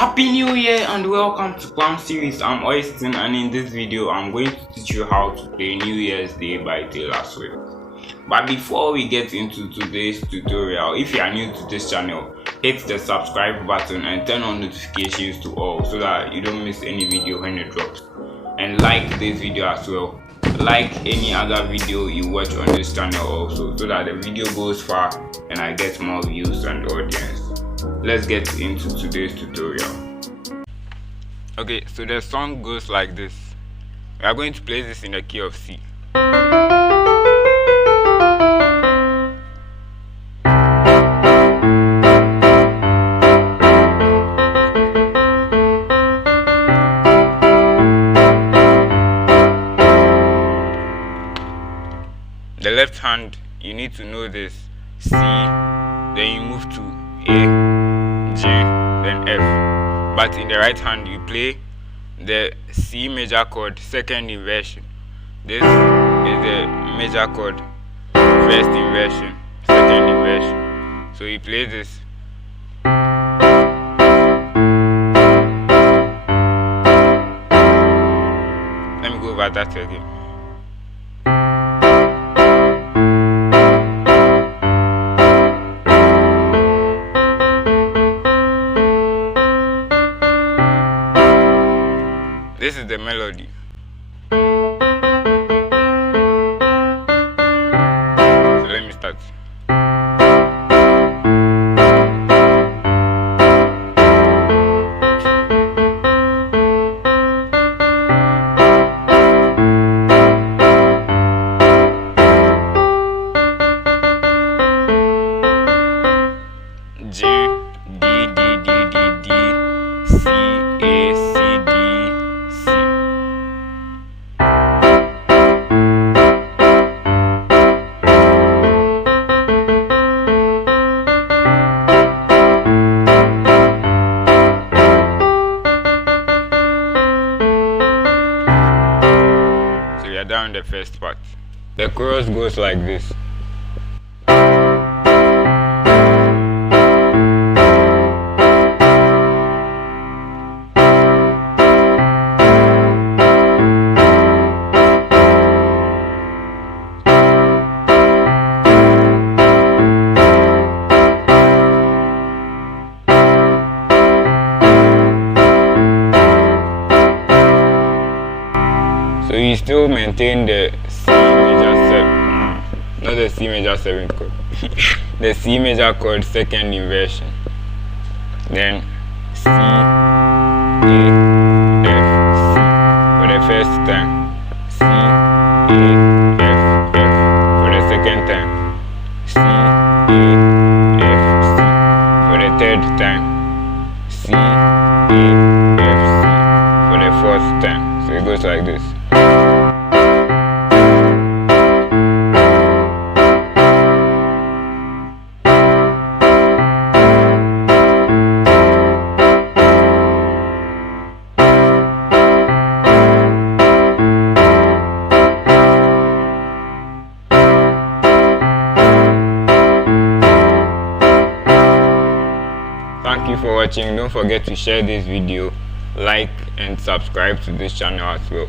Happy New Year and welcome to Clam Series. I'm Oysten, and in this video I'm going to teach you how to play New Year's Day by Taylor Swift. But before we get into today's tutorial, if you are new to this channel, hit the subscribe button and turn on notifications to all so that you don't miss any video when it drops. And like this video as well. Like any other video you watch on this channel also, so that the video goes far and I get more views and audience. Let's get into today's tutorial. Okay, so the song goes like this. We are going to play this in the key of C. The left hand, you need to know this. C, then you move to A, G, then F. But in the right hand, you play the C major chord, second inversion. This is the major chord, first inversion, second inversion. So you play this. Let me go over that again. This is the melody. So let me start. G, D, D, D, D, D, C, A, C, D, C. So we are down the first part. The chorus goes like this. So you still maintain the C major 7, not the C major 7 chord, the C major chord second inversion. Then C, A, F, C for the first time. C, A, F, F for the second time. C, A, F, C for the third time. C, A, F, C for the fourth time. So it goes like this. Thank you for watching. Don't forget to share this video, like and subscribe to this channel as well.